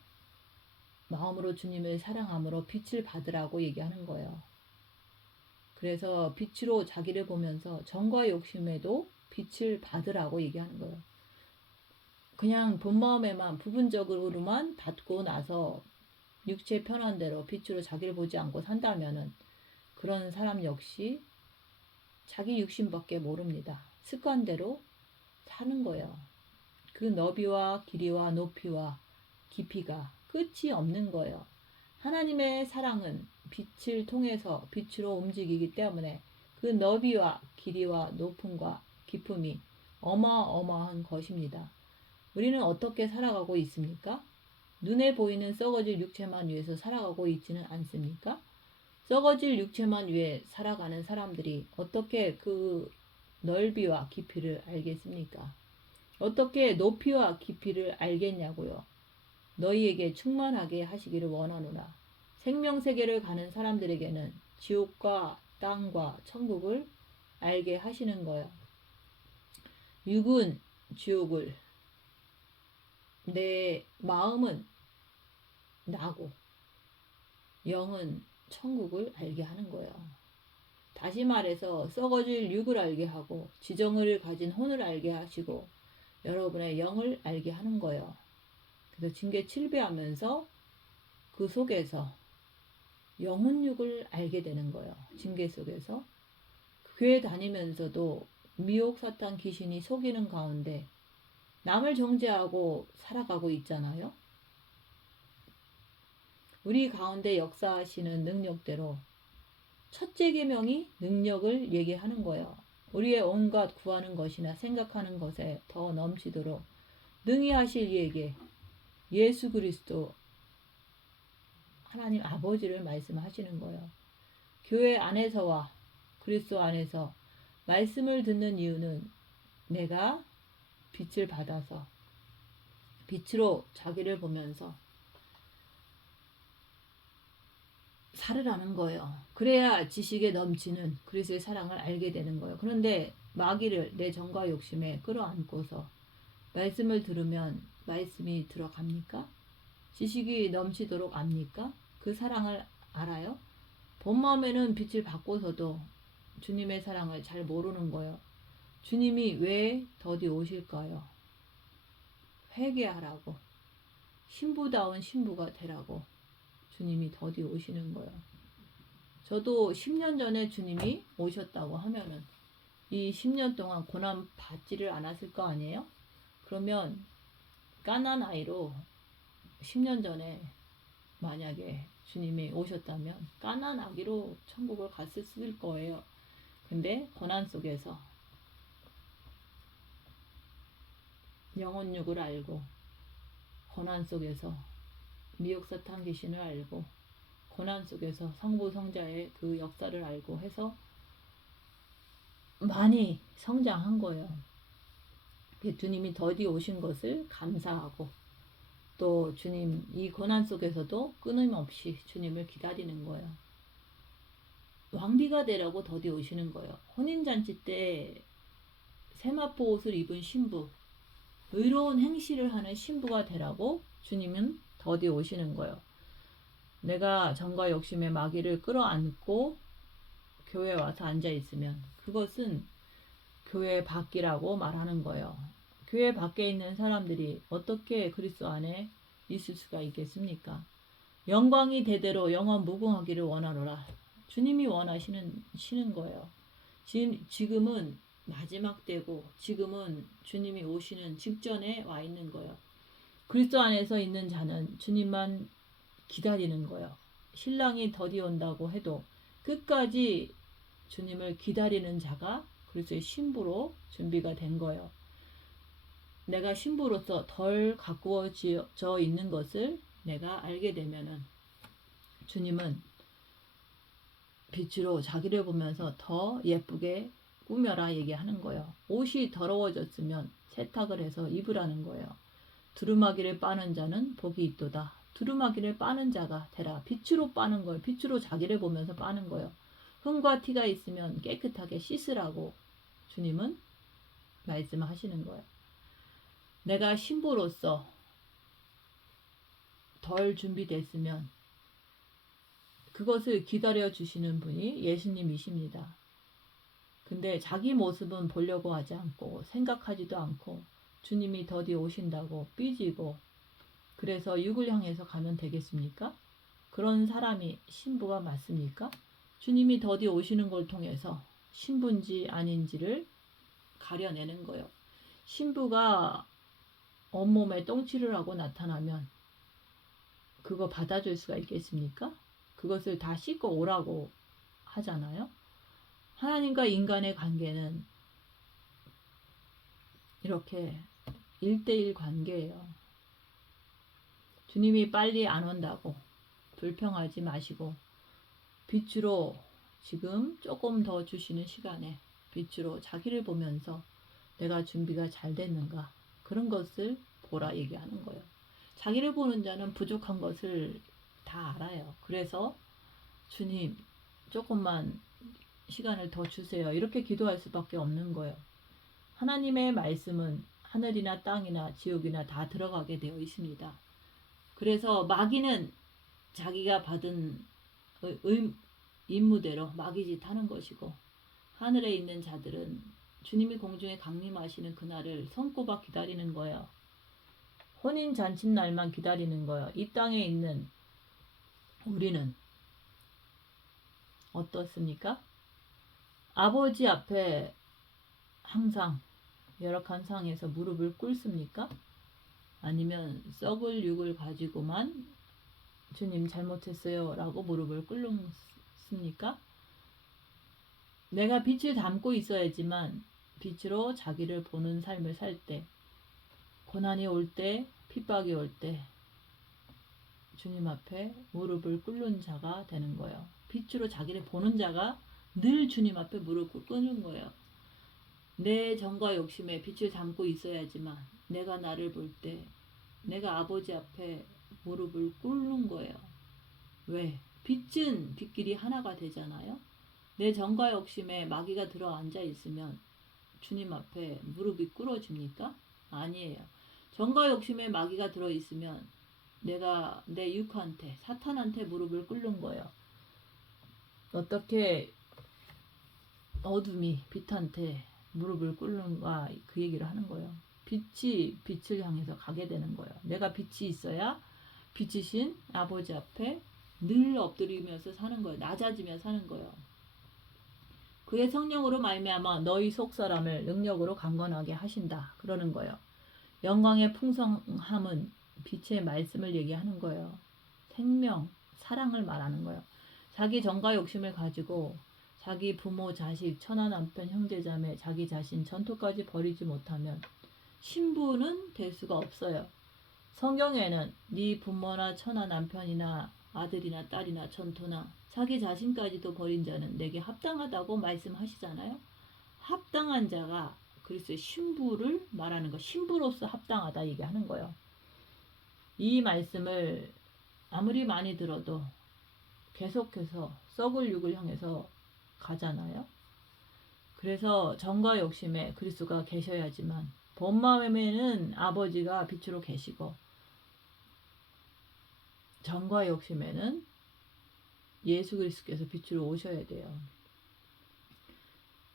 마음으로 주님을 사랑함으로 빛을 받으라고 얘기하는 거예요. 그래서 빛으로 자기를 보면서 정과 욕심에도 빛을 받으라고 얘기하는 거예요. 그냥 본 마음에만 부분적으로만 받고 나서 육체 편한 대로 빛으로 자기를 보지 않고 산다면은 그런 사람 역시 자기 육신밖에 모릅니다. 습관대로 사는 거예요. 그 너비와 길이와 높이와 깊이가 끝이 없는 거예요. 하나님의 사랑은 빛을 통해서 빛으로 움직이기 때문에 그 너비와 길이와 높음과 깊음이 어마어마한 것입니다. 우리는 어떻게 살아가고 있습니까? 눈에 보이는 썩어질 육체만 위해서 살아가고 있지는 않습니까? 썩어질 육체만 위해 살아가는 사람들이 어떻게 그 넓이와 깊이를 알겠습니까? 어떻게 높이와 깊이를 알겠냐고요. 너희에게 충만하게 하시기를 원하노라. 생명세계를 가는 사람들에게는 지옥과 땅과 천국을 알게 하시는 거예요. 육은 지옥을, 내 마음은 나고 영은 천국을 알게 하는 거예요. 다시 말해서 썩어질 육을 알게 하고 지정을 가진 혼을 알게 하시고 여러분의 영을 알게 하는 거예요. 그래서 징계 7배하면서 그 속에서 영혼육을 알게 되는 거예요. 징계 속에서. 교회 다니면서도 미혹 사탄 귀신이 속이는 가운데 남을 정죄하고 살아가고 있잖아요. 우리 가운데 역사하시는 능력대로 첫째 계명이 능력을 얘기하는 거예요. 우리의 온갖 구하는 것이나 생각하는 것에 더 넘치도록 능히 하실 이에게 예수 그리스도 하나님 아버지를 말씀하시는 거예요. 교회 안에서와 그리스도 안에서 말씀을 듣는 이유는 내가 빛을 받아서 빛으로 자기를 보면서 살으라는 거예요. 그래야 지식에 넘치는 그리스도의 사랑을 알게 되는 거예요. 그런데 마귀를 내 정과 욕심에 끌어안고서 말씀을 들으면 말씀이 들어갑니까? 지식이 넘치도록 압니까? 그 사랑을 알아요? 본 마음에는 빛을 받고서도 주님의 사랑을 잘 모르는 거예요. 주님이 왜 더디 오실까요? 회개하라고, 신부다운 신부가 되라고 주님이 더디 오시는 거예요. 저도 10년 전에 주님이 오셨다고 하면은 이 10년 동안 고난 받지를 않았을 거 아니에요? 그러면 갓난 아이로 10년 전에 만약에 주님이 오셨다면 갓난 아기로 천국을 갔을 거예요. 근데 고난 속에서 영혼육을 알고 고난 속에서 미혹사탄 귀신을 알고 고난 속에서 성부 성자의 그 역사를 알고 해서 많이 성장한 거예요. 주님이 더디 오신 것을 감사하고 또 주님 이 고난 속에서도 끊임없이 주님을 기다리는 거예요. 왕비가 되라고 더디 오시는 거예요. 혼인잔치 때 세마포 옷을 입은 신부, 의로운 행실을 하는 신부가 되라고 주님은 더디 오시는 거예요. 내가 정과 욕심의 마귀를 끌어안고 교회에 와서 앉아 있으면 그것은 교회 밖이라고 말하는 거예요. 교회 밖에 있는 사람들이 어떻게 그리스도 안에 있을 수가 있겠습니까? 영광이 대대로 영원 무궁하기를 원하노라. 주님이 원하시는 거예요. 지금은 마지막 때고 지금은 주님이 오시는 직전에 와 있는 거예요. 그리스도 안에서 있는 자는 주님만 기다리는 거예요. 신랑이 더디 온다고 해도 끝까지 주님을 기다리는 자가 그리스도의 신부로 준비가 된 거예요. 내가 신부로서 덜 가꾸어져 있는 것을 내가 알게 되면은 주님은 빛으로 자기를 보면서 더 예쁘게 꾸며라 얘기하는 거예요. 옷이 더러워졌으면 세탁을 해서 입으라는 거예요. 두루마기를 빠는 자는 복이 있도다. 두루마기를 빠는 자가 되라. 빛으로 빠는 거예요. 빛으로 자기를 보면서 빠는 거예요. 흠과 티가 있으면 깨끗하게 씻으라고 주님은 말씀하시는 거예요. 내가 신부로서 덜 준비됐으면 그것을 기다려 주시는 분이 예수님이십니다. 근데 자기 모습은 보려고 하지 않고 생각하지도 않고 주님이 더디 오신다고 삐지고 그래서 육을 향해서 가면 되겠습니까? 그런 사람이 신부가 맞습니까? 주님이 더디 오시는 걸 통해서 신부인지 아닌지를 가려내는 거예요. 신부가 온몸에 똥칠을 하고 나타나면 그거 받아줄 수가 있겠습니까? 그것을 다 씻고 오라고 하잖아요. 하나님과 인간의 관계는 이렇게 1대1 관계예요. 주님이 빨리 안 온다고 불평하지 마시고 빛으로 지금 조금 더 주시는 시간에 빛으로 자기를 보면서 내가 준비가 잘 됐는가 그런 것을 보라 얘기하는 거예요. 자기를 보는 자는 부족한 것을 다 알아요. 그래서 주님 조금만 시간을 더 주세요. 이렇게 기도할 수밖에 없는 거예요. 하나님의 말씀은 하늘이나 땅이나 지옥이나 다 들어가게 되어 있습니다. 그래서 마귀는 자기가 받은 임무대로 마귀짓 하는 것이고 하늘에 있는 자들은 주님이 공중에 강림하시는 그날을 손꼽아 기다리는 거예요. 혼인 잔칫날만 기다리는 거예요. 이 땅에 있는 우리는 어떻습니까? 아버지 앞에 항상 열악한 상황에서 무릎을 꿇습니까? 아니면 썩을 육을 가지고만 주님 잘못했어요 라고 무릎을 꿇습니까? 내가 빛을 담고 있어야지만 빛으로 자기를 보는 삶을 살 때, 고난이 올 때, 핍박이 올 때 주님 앞에 무릎을 꿇는 자가 되는 거예요. 빛으로 자기를 보는 자가 늘 주님 앞에 무릎을 꿇는 거예요. 내 정과 욕심에 빛을 담고 있어야지만 내가 나를 볼 때 내가 아버지 앞에 무릎을 꿇는 거예요. 왜? 빛은 빛끼리 하나가 되잖아요. 내 정과 욕심에 마귀가 들어 앉아 있으면 주님 앞에 무릎이 꿇어집니까? 아니에요. 정과 욕심에 마귀가 들어 있으면 내가 내 육한테 사탄한테 무릎을 꿇는 거예요. 어떻게 어둠이 빛한테 무릎을 꿇는가 그 얘기를 하는 거예요. 빛이 빛을 향해서 가게 되는 거예요. 내가 빛이 있어야 빛이신 아버지 앞에 늘 엎드리면서 사는 거예요. 낮아지며 사는 거예요. 그의 성령으로 말미암아 너희 속사람을 능력으로 강건하게 하신다. 그러는 거예요. 영광의 풍성함은 빛의 말씀을 얘기하는 거예요. 생명, 사랑을 말하는 거예요. 자기 정과 욕심을 가지고 자기 부모, 자식, 처나 남편, 형제자매, 자기 자신 전토까지 버리지 못하면 신부는 될 수가 없어요. 성경에는 네 부모나 처나 남편이나 아들이나 딸이나 전토나 자기 자신까지도 버린 자는 내게 합당하다고 말씀하시잖아요. 합당한 자가 그리스도의 신부를 말하는 거, 신부로서 합당하다 얘기하는 거예요. 이 말씀을 아무리 많이 들어도 계속해서 썩을 육을 향해서 가잖아요. 그래서 정과 욕심에 그리스도가 계셔야지만 본 마음에는 아버지가 빛으로 계시고 정과 욕심에는 예수 그리스도께서 빛으로 오셔야 돼요.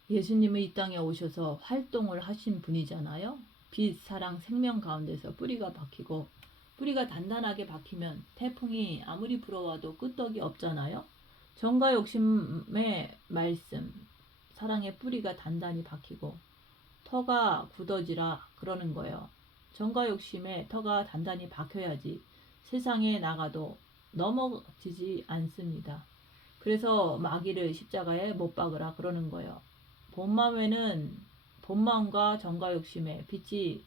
예수님은 이 땅에 오셔서 활동을 하신 분이잖아요. 빛, 사랑, 생명 가운데서 뿌리가 박히고 뿌리가 단단하게 박히면 태풍이 아무리 불어와도 끄떡이 없잖아요. 정과 욕심의 말씀, 사랑의 뿌리가 단단히 박히고 터가 굳어지라 그러는 거예요. 정과 욕심에 터가 단단히 박혀야지 세상에 나가도 넘어지지 않습니다. 그래서 마귀를 십자가에 못 박으라 그러는 거예요. 본마음과 정과 욕심에 빛이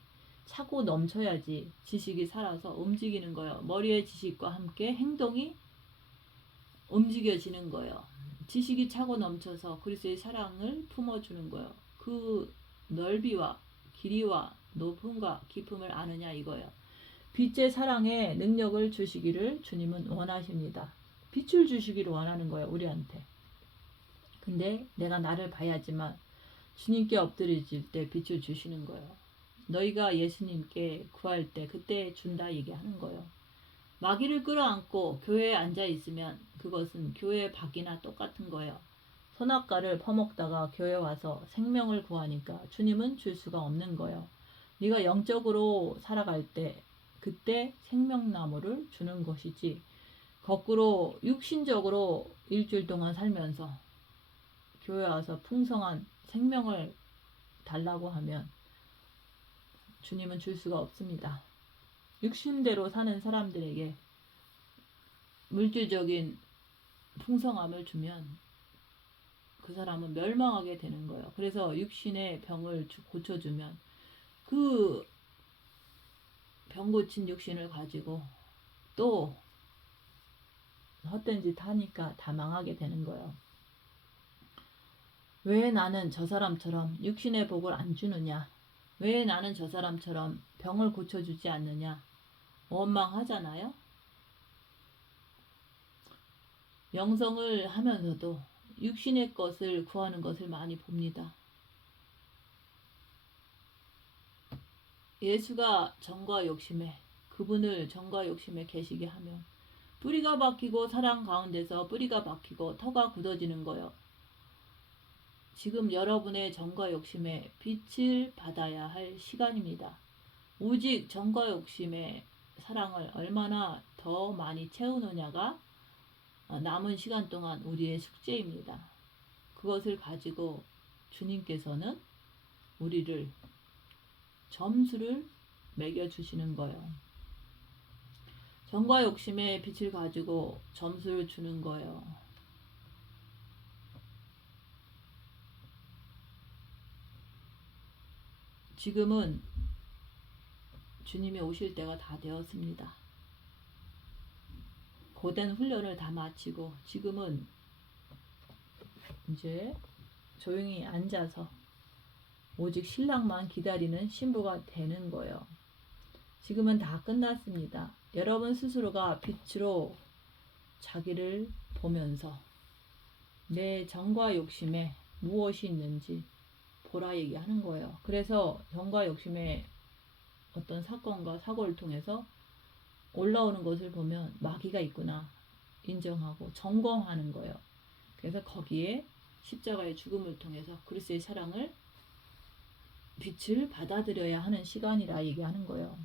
차고 넘쳐야지 지식이 살아서 움직이는 거예요. 머리의 지식과 함께 행동이 움직여지는 거예요. 지식이 차고 넘쳐서 그리스도의 사랑을 품어주는 거예요. 그 넓이와 길이와 높음과 깊음을 아느냐 이거예요. 빛의 사랑에 능력을 주시기를 주님은 원하십니다. 빛을 주시기를 원하는 거예요. 우리한테. 근데 내가 나를 봐야지만 주님께 엎드려질 때 빛을 주시는 거예요. 너희가 예수님께 구할 때 그때 준다 얘기하는 거예요. 마귀를 끌어안고 교회에 앉아 있으면 그것은 교회 밖이나 똑같은 거예요. 선악과를 퍼먹다가 교회 와서 생명을 구하니까 주님은 줄 수가 없는 거예요. 네가 영적으로 살아갈 때 그때 생명나무를 주는 것이지 거꾸로 육신적으로 일주일 동안 살면서 교회 와서 풍성한 생명을 달라고 하면 주님은 줄 수가 없습니다. 육신대로 사는 사람들에게 물질적인 풍성함을 주면 그 사람은 멸망하게 되는 거예요. 그래서 육신의 병을 고쳐주면 그 병 고친 육신을 가지고 또 헛된 짓 하니까 다 망하게 되는 거예요. 왜 나는 저 사람처럼 육신의 복을 안 주느냐? 왜 나는 저 사람처럼 병을 고쳐주지 않느냐? 원망하잖아요. 영성을 하면서도 육신의 것을 구하는 것을 많이 봅니다. 예수가 정과 욕심에 그분을 정과 욕심에 계시게 하면 뿌리가 박히고 사랑 가운데서 뿌리가 박히고 터가 굳어지는 거예요. 지금 여러분의 정과 욕심에 빛을 받아야 할 시간입니다. 오직 정과 욕심의 사랑을 얼마나 더 많이 채우느냐가 남은 시간 동안 우리의 숙제입니다. 그것을 가지고 주님께서는 우리를 점수를 매겨주시는 거예요. 정과 욕심의 빛을 가지고 점수를 주는 거예요. 지금은 주님이 오실 때가 다 되었습니다. 고된 훈련을 다 마치고 지금은 이제 조용히 앉아서 오직 신랑만 기다리는 신부가 되는 거예요. 지금은 다 끝났습니다. 여러분 스스로가 빛으로 자기를 보면서 내 정과 욕심에 무엇이 있는지 보라 얘기하는 거예요. 그래서 정과 욕심의 어떤 사건과 사고를 통해서 올라오는 것을 보면 마귀가 있구나 인정하고 점검하는 거예요. 그래서 거기에 십자가의 죽음을 통해서 그리스도의 사랑을 빛을 받아들여야 하는 시간이라 얘기하는 거예요.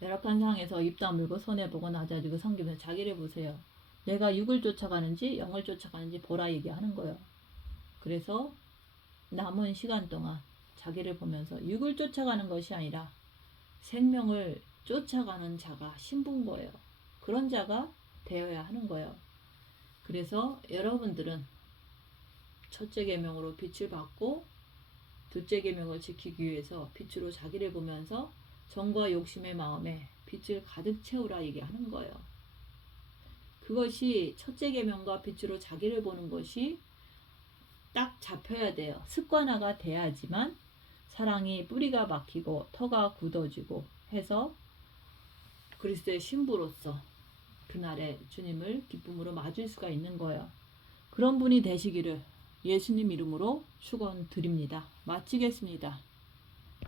열악한 상황에서 입 다물고 손해보고 낮아지고 섬기면서 자기를 보세요. 내가 육을 쫓아가는지 영을 쫓아가는지 보라 얘기하는 거예요. 그래서 남은 시간 동안 자기를 보면서 육을 쫓아가는 것이 아니라 생명을 쫓아가는 자가 신부인 거예요. 그런 자가 되어야 하는 거예요. 그래서 여러분들은 첫째 계명으로 빛을 받고 둘째 계명을 지키기 위해서 빛으로 자기를 보면서 정과 욕심의 마음에 빛을 가득 채우라 얘기하는 거예요. 그것이 첫째 계명과 빛으로 자기를 보는 것이 딱 잡혀야 돼요. 습관화가 돼야지만 사랑이 뿌리가 박히고 터가 굳어지고 해서 그리스도의 신부로서 그날에 주님을 기쁨으로 맞을 수가 있는 거예요. 그런 분이 되시기를 예수님 이름으로 축원드립니다. 마치겠습니다.